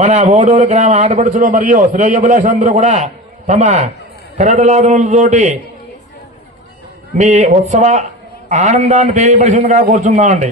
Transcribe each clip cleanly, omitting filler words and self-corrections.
మన ఓడూరు గ్రామ ఆడపడుచులు మరియు శ్రేయోభిలాషులందరూ కూడా తమ కరతలాదములతోటి మీ ఉత్సవ ఆనందాన్ని తెలియపరిచిందిగా కూర్చుందామండి.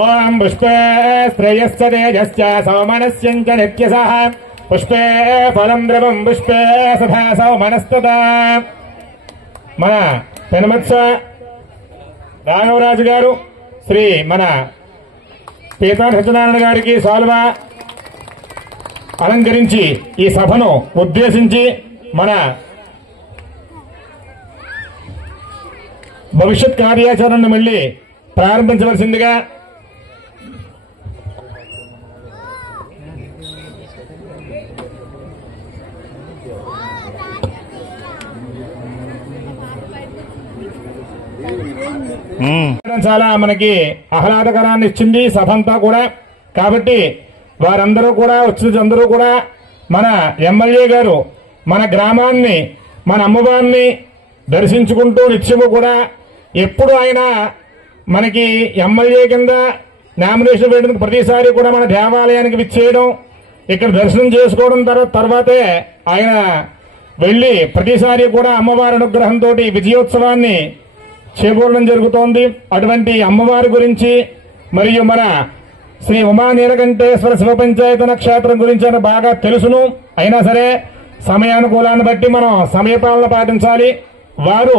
ఓం పుష్పే శ్రేయశ్చ తేజశ్చ సౌమనస్యంచ నిత్యసః పుష్పే ఫలం ద్రవం పుష్పే సదా సౌమనస్తదా. మన పెనమత్స రాఘవరాజు గారు శ్రీ మన పీతాంబర సత్యనారాయణ గారికి సాల్వా అలంకరించి ఈ సభను ఉద్దేశించి మన భవిష్యత్ కార్యాచరణను మళ్లీ ప్రారంభించవలసిందిగా చాలా మనకి ఆహ్లాదకరాన్ని ఇచ్చింది సభంతా కూడా. కాబట్టి వారందరూ కూడా వచ్చినందరూ కూడా మన ఎమ్మెల్యే గారు మన గ్రామాన్ని మన అమ్మవారిని దర్శించుకుంటూ నిత్యము కూడా ఎప్పుడు ఆయన మనకి ఎమ్మెల్యే కింద నామినేషన్ వేయడానికి ప్రతిసారి కూడా మన దేవాలయానికి విచ్చేయడం ఇక్కడ దర్శనం చేసుకోవడం తర్వాతే ఆయన వెళ్లి ప్రతిసారి కూడా అమ్మవారి అనుగ్రహంతో విజయోత్సవాన్ని చేపట్టడం జరుగుతోంది. అటువంటి అమ్మవారి గురించి మరియు మన శ్రీ ఉమా నీలకంఠేశ్వర శివ పంచాయతన క్షేత్రం గురించి అని బాగా తెలుసును. అయినా సరే సమయానుకూలాన్ని బట్టి మనం సమయపాలన పాటించాలి. వారు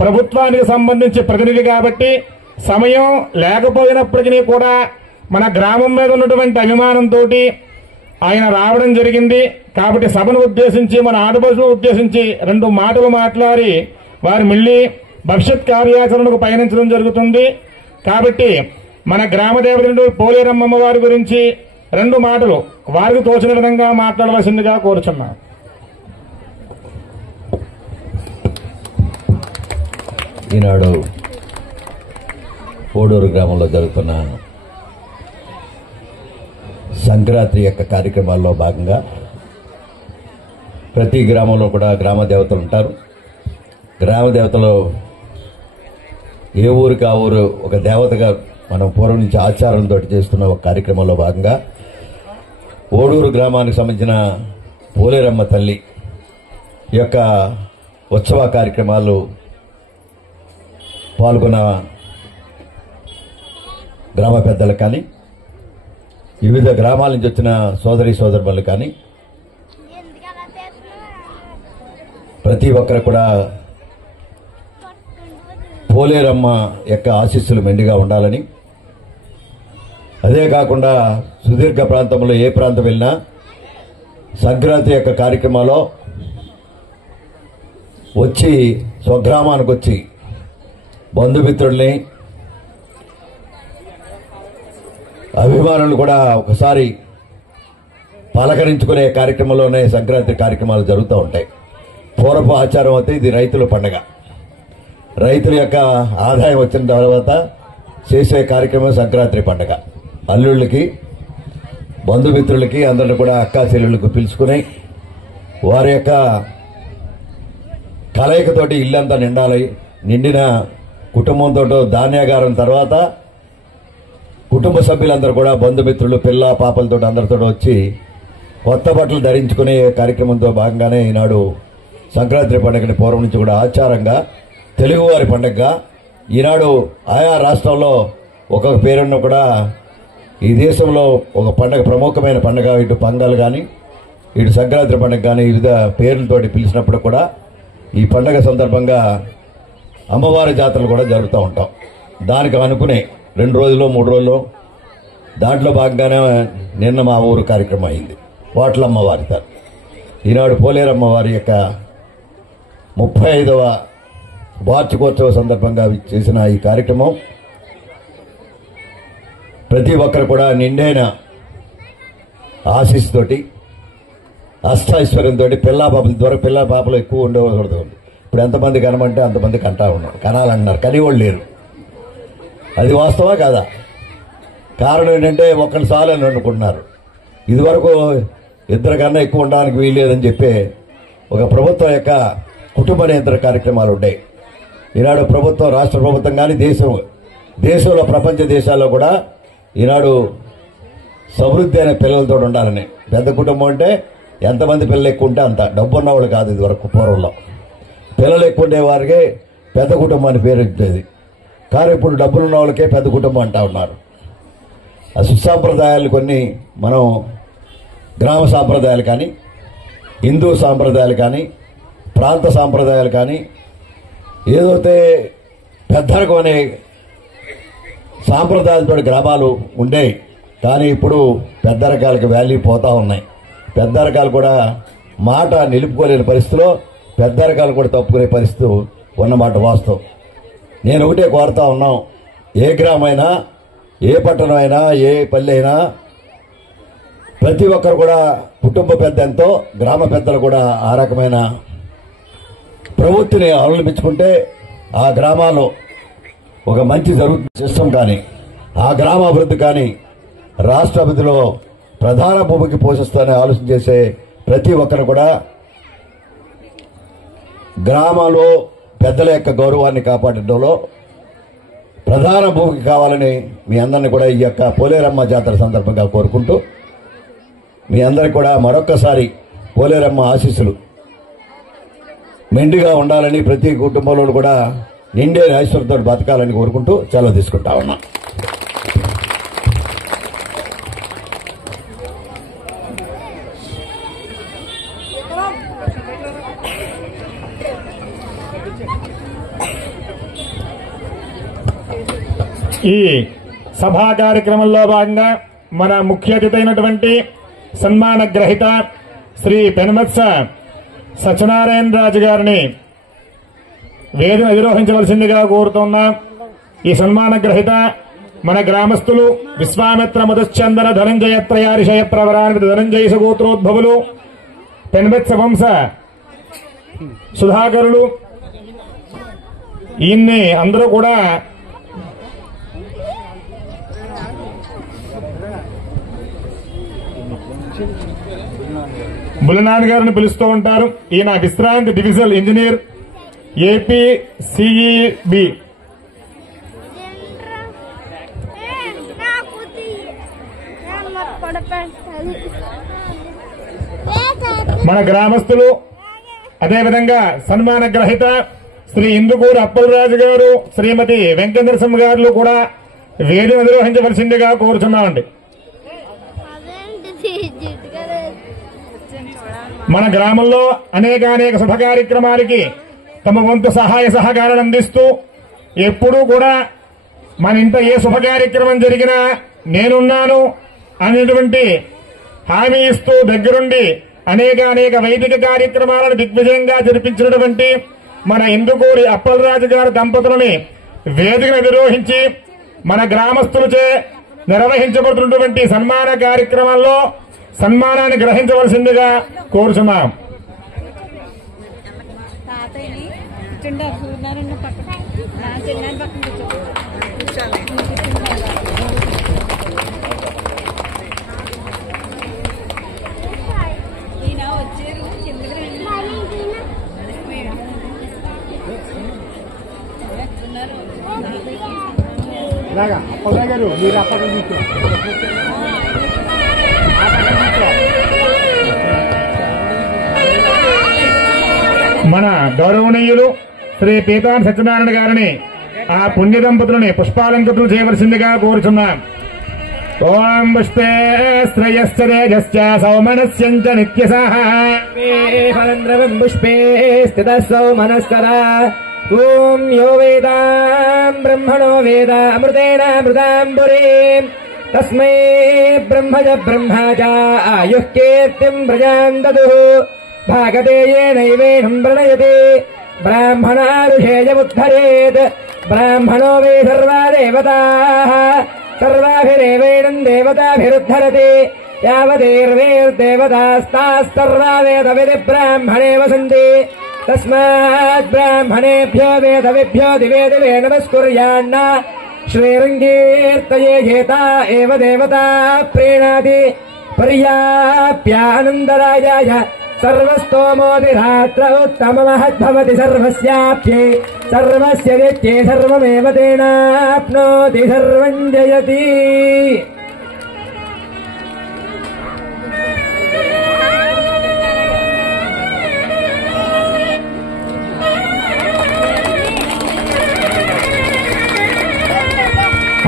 ప్రభుత్వానికి సంబంధించి ప్రతినిధి కాబట్టి సమయం లేకపోయినప్పటికీ కూడా మన గ్రామం మీద ఉన్నటువంటి అభిమానంతో ఆయన రావడం జరిగింది. కాబట్టి సభను ఉద్దేశించి మన ఆడపడుచులను ఉద్దేశించి 2 మాటలు మాట్లాడి వారు మళ్లీ భవిష్యత్ కార్యాచరణకు పయనించడం జరుగుతుంది. కాబట్టి మన గ్రామ దేవత పోలేరమ్మ వారి గురించి 2 మాటలు వారికి తోచిన విధంగా మాట్లాడవలసిందిగా కోరుచున్నాను. ఈనాడు ఓడూరు గ్రామంలో జరుగుతున్న సంక్రాంతి యొక్క కార్యక్రమాల్లో భాగంగా ప్రతి గ్రామంలో కూడా గ్రామ దేవతలు ఉంటారు. గ్రామ దేవతలు ఏ ఊరికి ఆ ఊరు ఒక దేవతగా మనం పూర్వం నుంచి ఆచారంతో చేస్తున్న ఒక కార్యక్రమంలో భాగంగా ఓడూరు గ్రామానికి సంబంధించిన పోలేరమ్మ తల్లి యొక్క ఉత్సవ కార్యక్రమాలు పాల్గొన్న గ్రామ పెద్దలు కానీ వివిధ గ్రామాల నుంచి వచ్చిన సోదరి సోదరులు కానీ ప్రతి ఒక్కరు కూడా పోలేరమ్మ యొక్క ఆశీస్సులు మెండుగా ఉండాలని, అదే కాకుండా సుదీర్ఘ ప్రాంతంలో ఏ ప్రాంతం వెళ్ళినా సంక్రాంతి యొక్క కార్యక్రమాల్లో వచ్చి స్వగ్రామానికి వచ్చి బంధుమిత్రుల్ని అభిమానులు కూడా ఒకసారి పలకరించుకునే కార్యక్రమంలోనే సంక్రాంతి కార్యక్రమాలు జరుగుతూ ఉంటాయి. పూర్వపు ఆచారం అయితే ఇది రైతుల పండగ. రైతుల యొక్క ఆదాయం వచ్చిన తర్వాత చేసే కార్యక్రమం సంక్రాంతి పండగ. అల్లుళ్ళకి బంధుమిత్రులకి అందరిని కూడా అక్కా చెల్లెళ్ళకు పిలుచుకుని వారి యొక్క కలయికతోటి ఇల్లంతా నిండాలి. నిండిన కుటుంబంతో ధాన్యాగారం తర్వాత కుటుంబ సభ్యులందరూ కూడా బంధుమిత్రులు పిల్ల పాపలతో అందరితో వచ్చి కొత్త బట్టలు ధరించుకునే కార్యక్రమంతో భాగంగానే ఈనాడు సంక్రాంతి పండుగని పూర్వం నుంచి కూడా ఆచారంగా తెలుగువారి పండుగగా ఈనాడు ఆయా రాష్ట్రంలో ఒక్కొక్క పేరున్న కూడా ఈ దేశంలో ఒక పండుగ ప్రముఖమైన పండుగ ఇటు పొంగల్ కానీ ఇటు సంక్రాంతి పండుగ కానీ వివిధ పేర్లతోటి పిలిచినప్పుడు కూడా ఈ పండుగ సందర్భంగా అమ్మవారి జాతరలు కూడా జరుగుతూ ఉంటాం. దానికి అనుకునే 2 రోజులు 3 రోజులు దాంట్లో భాగంగానే నిన్న మా ఊరు కార్యక్రమం అయింది. వాట్లమ్మవారి ఈనాడు పోలేరమ్మవారి యొక్క 35వ వార్షికోత్సవ సందర్భంగా చేసిన ఈ కార్యక్రమం ప్రతి ఒక్కరు కూడా నిండైన ఆశీస్సుతోటి అష్టైశ్వర్యంతో పిల్లాపాపల ద్వారా పిల్లాపాపలు ఎక్కువ ఉండకూడదు. ఇప్పుడు ఎంతమంది కనమంటే అంతమంది కంటా ఉన్నారు, కనాలంటున్నారు, కనివాళ్ళు లేరు. అది వాస్తవా కాదా? కారణం ఏంటంటే ఒక్కరి చాలని అనుకుంటున్నారు. ఇదివరకు 2 కన్నా ఎక్కువ ఉండడానికి వీల్లేదని చెప్పి ఒక ప్రభుత్వం యొక్క కుటుంబ నియంత్రణ కార్యక్రమాలు ఉంటాయి. ఈనాడు ప్రభుత్వం రాష్ట్ర ప్రభుత్వం కానీ దేశంలో ప్రపంచ దేశాల్లో కూడా ఈనాడు సమృద్ధి అనే పిల్లలతో ఉండాలని. పెద్ద కుటుంబం అంటే ఎంతమంది పిల్లలు ఎక్కువ ఉంటే అంత, డబ్బు ఉన్నవాళ్ళు కాదు. ఇది వరకు పూర్వంలో పిల్లలు ఎక్కువ ఉండే వారికి పెద్ద కుటుంబం అని పేరు వచ్చేది. కానీ ఇప్పుడు డబ్బులు ఉన్న వాళ్ళకే పెద్ద కుటుంబం అంటా ఉన్నారు. ఆ సుసాంప్రదాయాలు కొన్ని మనం గ్రామ సాంప్రదాయాలు కానీ, హిందూ సాంప్రదాయాలు కానీ, ప్రాంత సాంప్రదాయాలు కానీ, ఏదైతే పెద్దరికం అనే సాంప్రదాయాలతో గ్రామాలు ఉండేవి. కానీ ఇప్పుడు పెద్దరికాలకు వాల్యూ పోతా ఉన్నాయి. పెద్దరికాలు కూడా మాట నిలుపుకోలేని పరిస్థితిలో పెద్దరికాలు కూడా తప్పుకునే పరిస్థితి ఉన్నమాట వాస్తవం. నేను ఒకటే కోరుతా ఉన్నాం, ఏ గ్రామైనా, ఏ పట్టణం అయినా, ఏ పల్లె అయినా ప్రతి ఒక్కరు కూడా కుటుంబ పెద్ద ఎంతో, గ్రామ పెద్దలు కూడా ఆ రకమైన ప్రవృత్తిని అవలంబించుకుంటే ఆ గ్రామాల్లో ఒక మంచి జరుగుతుంది. సిస్టమ్ కానీ, ఆ గ్రామ అభివృద్ధి కానీ, రాష్ట్ర అభివృద్ధిలో ప్రధాన భూమికి పోషిస్తానని ఆలోచన చేసే ప్రతి ఒక్కరు కూడా గ్రామాల్లో పెద్దల యొక్క గౌరవాన్ని కాపాడడంలో ప్రధాన భూమికి కావాలని మీ అందరినీ కూడా ఈ యొక్క పోలేరమ్మ జాతర సందర్భంగా కోరుకుంటూ, మీ అందరికి కూడా మరొక్కసారి పోలేరమ్మ ఆశీస్సులు మెండుగా ఉండాలని, ప్రతి కుటుంబంలో కూడా నిండే ఐశ్వర్యంతో బతకాలని కోరుకుంటూ సెలవు తీసుకుంటా ఉన్నా. ఈ సభా కార్యక్రమంలో భాగంగా మన ముఖ్య అతిథి అయినటువంటి సన్మాన గ్రహీత శ్రీ పెనుమత్స సత్యనారాయణ రాజు గారిని వేదిక అధిరోహించవలసిందిగా కోరుతున్నాం. ఈ సన్మాన గ్రహీత మన గ్రామస్తులు విశ్వామిత్ర మధుశ్చందన ధనంజయ త్రయారిషయ ప్రవరాన్విత ధనంజయ సగోత్రోద్భవులు పెనుమత్స వంశ సుధాకరులు. ఈయన్ని అందరూ కూడా బుల్లనాన్ గారిని పిలుస్తూ ఉంటారు. ఈయన విశ్రాంతి డివిజనల్ ఇంజనీర్, ఏపీ సిఈబి. మన గ్రామస్తులు అదేవిధంగా సన్మాన గ్రహీత శ్రీ ఇందుకూరు అప్పలరాజు గారు, శ్రీమతి వెంకటనరసింహ గారు కూడా వేదిక నిర్వహించవలసిందిగా కోరుచున్నామండి. మన గ్రామంలో అనేక శుభ కార్యక్రమాలకి తమ వంతు సహాయ సహకారాలు అందిస్తూ ఎప్పుడూ కూడా మన ఇంట ఏ శుభ కార్యక్రమం జరిగినా నేనున్నాను అనేటువంటి హామీ ఇస్తూ దగ్గరుండి అనేక వైదిక కార్యక్రమాలను దిగ్విజయంగా జరిపించినటువంటి మన ఇందుకూరి అప్పలరాజు గారి దంపతులని వేదికను నిర్వహించి మన గ్రామస్తులచే నిర్వహించబడుతున్నటువంటి సన్మాన కార్యక్రమాల్లో సన్మానాన్ని గ్రహించవలసిందిగా కోరుచున్నాం. గారు మీరు మన గౌరవనీయులు శ్రీ పీతాం సత్యనారాయణ గారిని ఆ పుణ్య దంపతులని పుష్పాలంకృతులు చేయవలసిందిగా కోరుచున్నాం. ఓం పుష్పే శ్రేయశ్చ సౌమనస్యంచ నిత్యసః ఫలంద్రవం పుష్పే స్థిత సౌమనస్కరా. ఓం యో వేదాం బ్రహ్మణో వేద అమృతేన అమృతాంబురీం తస్మై బ్రహ్మజ బ్రహ్మజ ఆయుః కీర్తిం ప్రజాం దదుః భాగదేయేనైవేహం ప్రణయతే బ్రాహ్మణా ఋషేయముద్ధరేత్ బ్రాహ్మణో వే సర్వా దేవతాః సర్వాభిరేవైనం దేవతాభిరుద్ధరతి యావదేర్వేర్దేవతాస్తాస్తర్వా వేదవిధి బ్రాహ్మణే వసంతి తస్మాత్ బ్రాహ్మణేభ్యో వేదవిభ్యో దివే దివే నమస్కుర్యాన్న శ్రీరంగీర్తయేత ఏవ దేవతా ప్రీణాతి పర్యాప్యానందరాయాయ సర్వస్తోమోదిరాత్ర ఉత్తమ మహద్భవతి సర్వస్యాప్యే सर्वस्य नित्ये सर्वमेव तेनाप्नोति सर्वं जयति।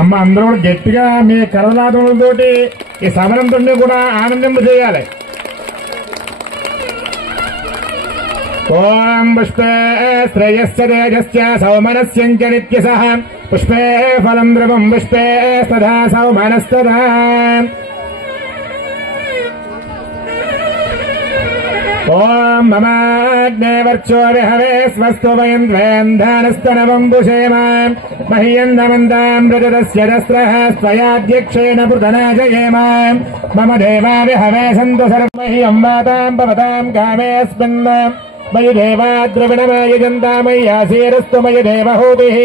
అమ్మ అందరూ కూడా గట్టిగా మీ కరనాథములతోటి ఈ సమరంతో కూడా ఆనందింప చేయాలి. ఓం పుష్పే శ్రేయస్య తేజస్య సౌమనస్యంచ నిత్యసః పుష్పే ఫలం ద్రవం పుష్పే సదా సౌమనస్తదా. ఓం మమాగ్నే వర్చో విహవే స్వస్తు వయం ద్వేంధానస్తనవం పుషేమ మహ్యందమంతాం ప్రజదస్య దస్రః స్వయాధ్యక్షేణ పృతనాజయేమ మమ దేవా విహవే సంతు సర్వమహ్యం వాతాం పవతాం కామేऽस्मिन् మయి దేవా ద్రవిణమయజంతామయ్యాసీరస్తు మయి దేవహూతిః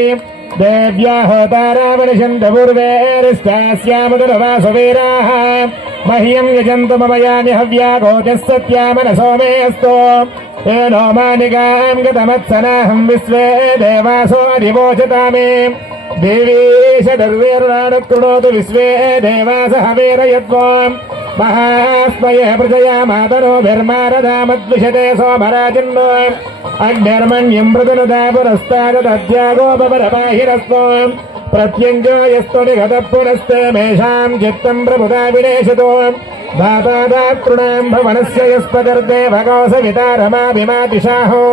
దేవ్యా హోతారావనిషంత పూర్వేరిష్టాస్యాముదరవాసువీరాः మహ్యం యజంతు మమ యాని హవ్యా గోచः సత్యామనసో మే అస్తు ఏనో మానికాం గతమత్సనాహం విశ్వే దేవాసో అధివోచతామే దేవీశ దర్వేర్వాణ కృణోతు విశ్వే దేవాసహ వీరయత్వం మహాస్మయ ప్రజయా మాతరోభిర్మారదామద్విషతే సోమరాజన్ను అగ్నిర్మణ్యం మృదునుదా పురస్తాదద్యాగోపరపాహిరస్వం ప్రత్యంజయస్తు నిగత పునస్తే మేషాం చిత్తం ప్రముదా వినేశతో దాతాదాతృణాం భవనస్య యస్పదర్దేవగో సవితా రమాభిమాతిషాహో.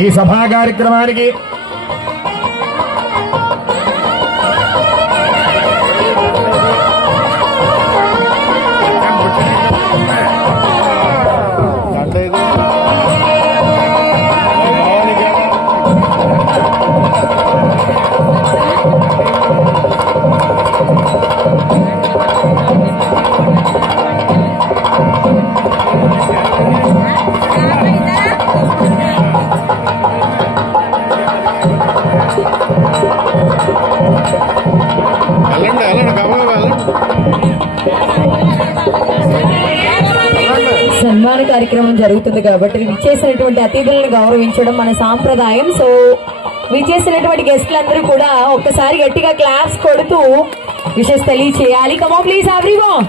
ఈ సభా కార్యక్రమానికి సన్మాన కార్యక్రమం జరుగుతుంది కాబట్టి విచ్చేసినటువంటి అతిథులను గౌరవించడం మన సాంప్రదాయం. సో విచ్చేసినటువంటి గెస్ట్లందరూ కూడా ఒక్కసారి గట్టిగా క్లాప్స్ కొడుతూ విషెస్ తెలియచేయాలి. Come on please everyone.